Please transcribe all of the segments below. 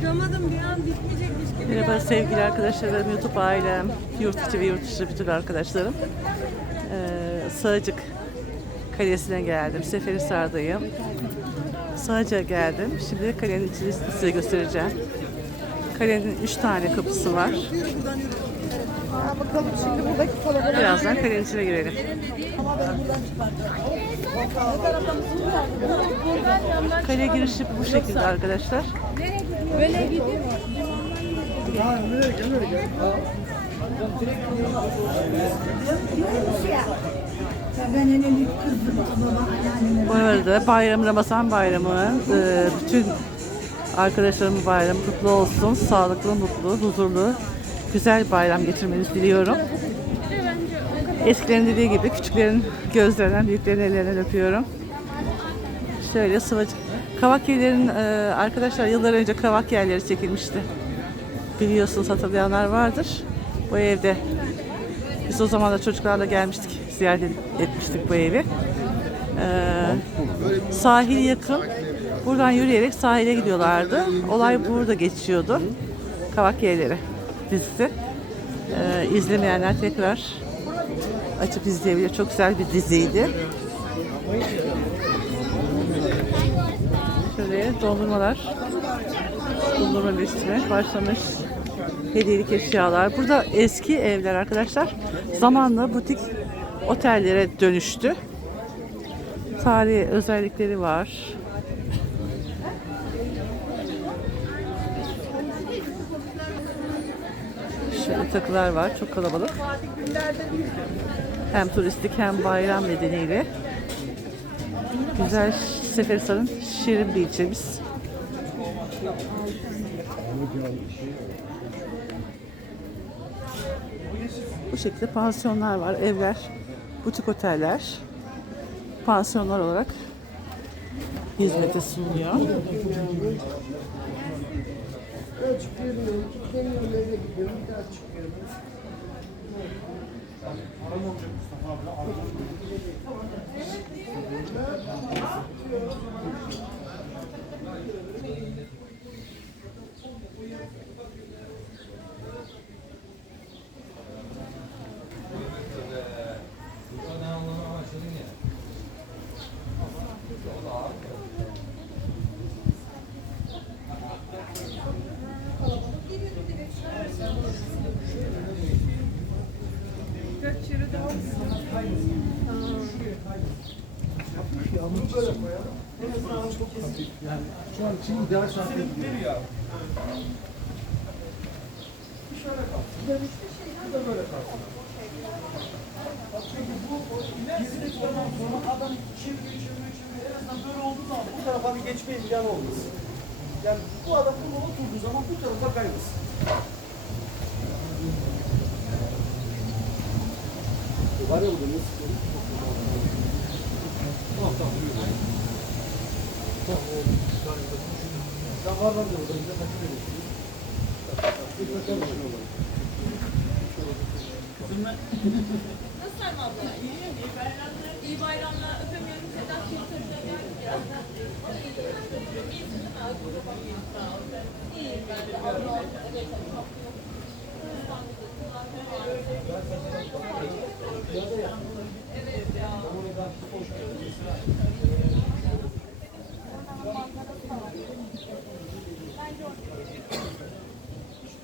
Çıkamadım bir an bitmeyecekmiş gibi. Merhaba sevgili arkadaşlarım, YouTube ailem, yurt içi ve yurt dışı bütün arkadaşlarım. Ee, Sığacık Kalesi'ne geldim. Seferihisar'dayım. Sığacık'a geldim. Şimdi kalenin içini size göstereceğim. Kalenin üç tane kapısı var. Ha, bakalım şimdi buradaki kalabalık. Birazdan kalenin içine girelim. Kale girişi bu şekilde arkadaşlar. Böyle Ben elini kızdım baba anneanneme. Bu arada bayram Ramazan bayramı e, bütün arkadaşlarımın bayramı kutlu olsun. Sağlıklı, mutlu, huzurlu, güzel bayram geçirmenizi diliyorum. Eskilerin dediği gibi küçüklerin gözlerinden, büyüklerin ellerinden öpüyorum. Şöyle sıvacık. Kavak yerlerin e, arkadaşlar yıllar önce kavak yerleri çekilmişti. Biliyorsunuz hatırlayanlar vardır. Bu evde biz o zaman da çocuklarla gelmiştik, ziyaret etmiştik bu evi. Ee, sahil yakın. Buradan yürüyerek sahile gidiyorlardı. Olay burada geçiyordu. Kavak Yerleri dizisi. Ee, izlemeyenler tekrar açıp izleyebilir. Çok güzel bir diziydi. Şöyle dondurmalar. Dondurma listime başlamış. Hediyelik eşyalar. Burada eski evler arkadaşlar. Zamanla butik otellere dönüştü. Tarihi özellikleri var. Şöyle takılar var. Çok kalabalık. Hem turistik hem bayram nedeniyle. Güzel Seferihisar'ın şirin bir ilçemiz. Bu şekilde pansiyonlar var, evler, butik oteller, pansiyonlar olarak hizmete sunuluyor. Dört çeri daha mı? Hayır. Hayır. Şu an için ideal şartlar gidiyor. Dönüşte şeyden de böyle kalsın. Çünkü bu gizli ondan sonra adam çeviriyor, çeviriyor, çeviriyor. En azından böyle olduğu zaman bu tarafa bir geçme imkanı olmaz. Yani bu adam bunu oturduğu zaman bu tarafa kaymasın. Var ya burada ne sıkıntı? Nasılsın abla? İyiyim, iyi bayramlar. İyi bayramlar. Öpemiyorum. Sedat geldik ya. O iyi. İyisin değil mi? Sağ ol. İyiyim ben de. Allah evet. Evet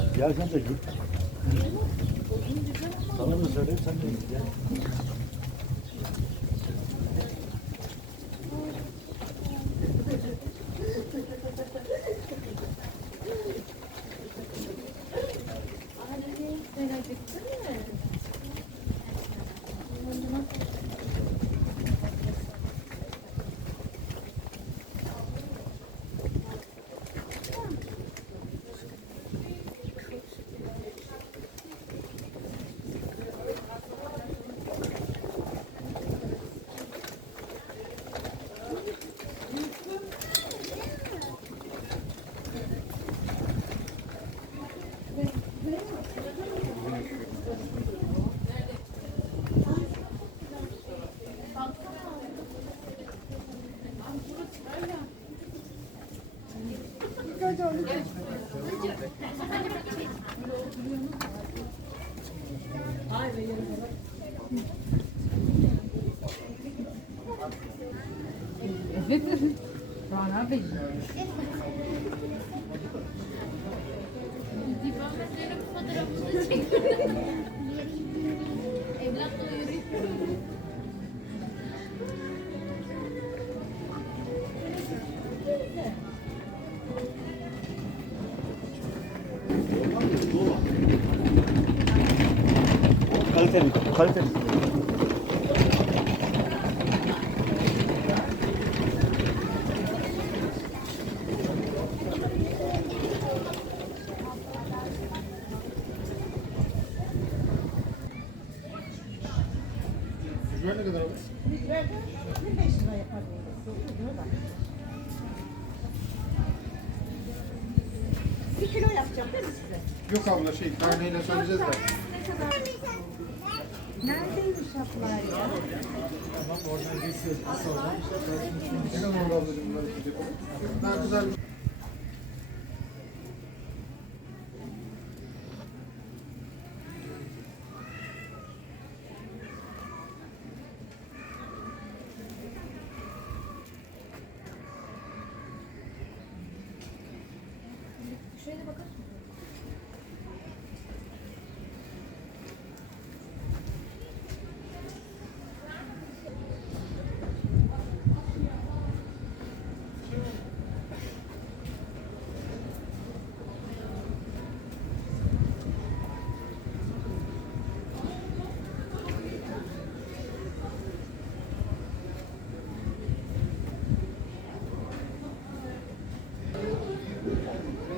Nerede ya. Gelsen de gül. Sana mı söyleyeyim sen de gel. Kaliteli, kaliteli. Yok abla şey taneyle söyleyeceğiz de. Neredeymiş haplar ya? Ne kadar oldu ablacığım bunlar içecek? Daha güzel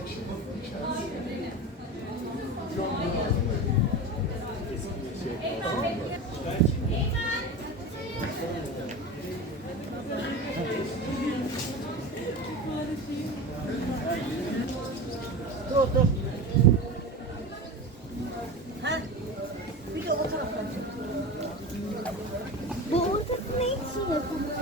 bir Bu ortası ne için yapılmış?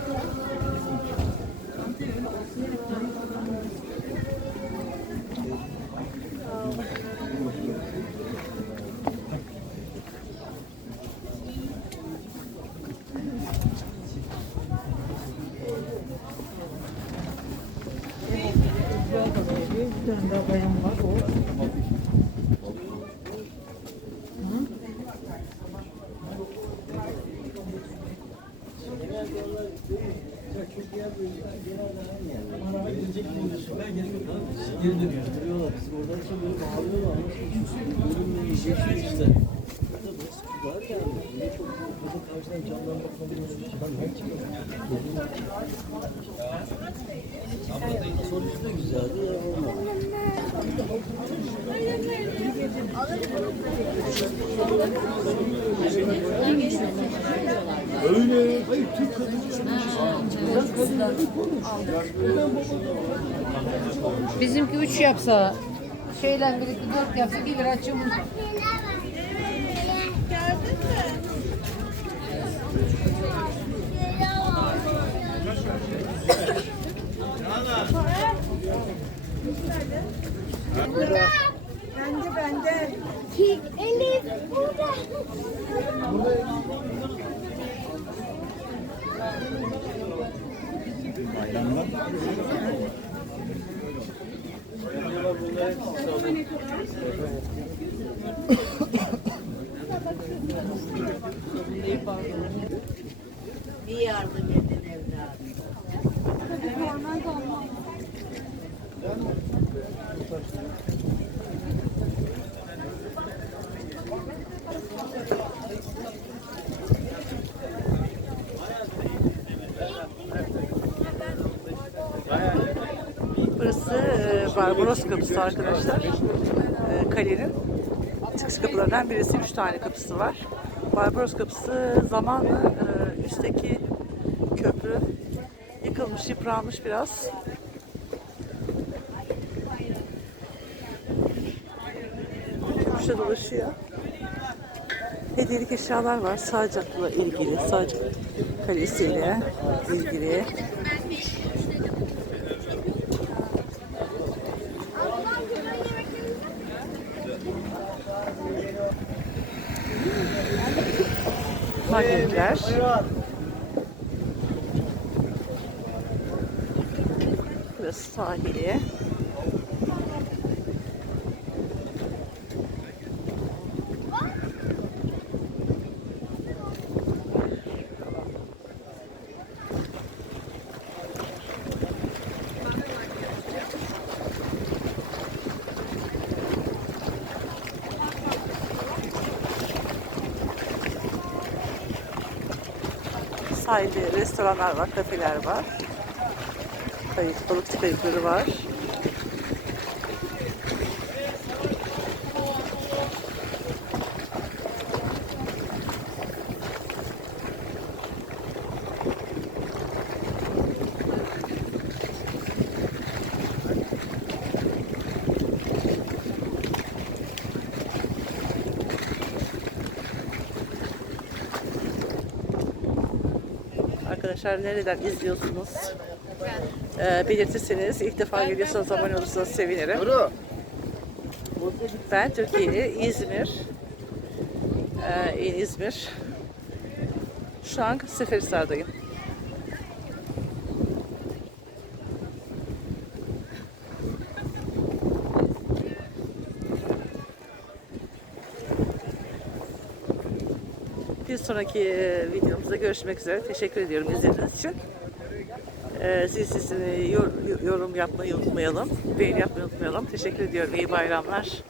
Bir tane daha bayan var o. Geri dönüyor. Duruyorlar. Bizim oradan sonra böyle bağırıyorlar. Görünmeyi geçiyor işte. Burada burası var yani. Niye çok burada karşıdan camdan bakmamız Sonuç da güzeldi ya. olmadı. Öyle. Hayır Türk kadını Bizimki üç yapsa, şeyle birlikte dört yapsa gelir açımız. Bence Bir yardım edin evladım. Burası e, Barbaros kapısı arkadaşlar. E, kalenin çıkış kapılarından birisi. Üç tane kapısı var. Barbaros kapısı zamanla e, üstteki köprü yıkılmış, yıpranmış biraz. Köprüde dolaşıyor. Hediyelik eşyalar var. Sağcak'la ilgili, Sağcak Kalesi ile ilgili. Magnetler. Burası sahili. Sahilde restoranlar var, kafeler var. Kayık, balıkçı kayıkları var. Arkadaşlar nereden izliyorsunuz? Ee, belirtirseniz ilk defa geliyorsanız abone olursanız sevinirim. Ben Türkiye, İzmir. Ee, İzmir. Şu an Seferihisar'dayım. Sonraki e, videomuzda görüşmek üzere. Teşekkür ediyorum izlediğiniz için. Ee, zil sesini yor- yorum yapmayı unutmayalım. Beğeni yapmayı unutmayalım. Teşekkür ediyorum. İyi bayramlar.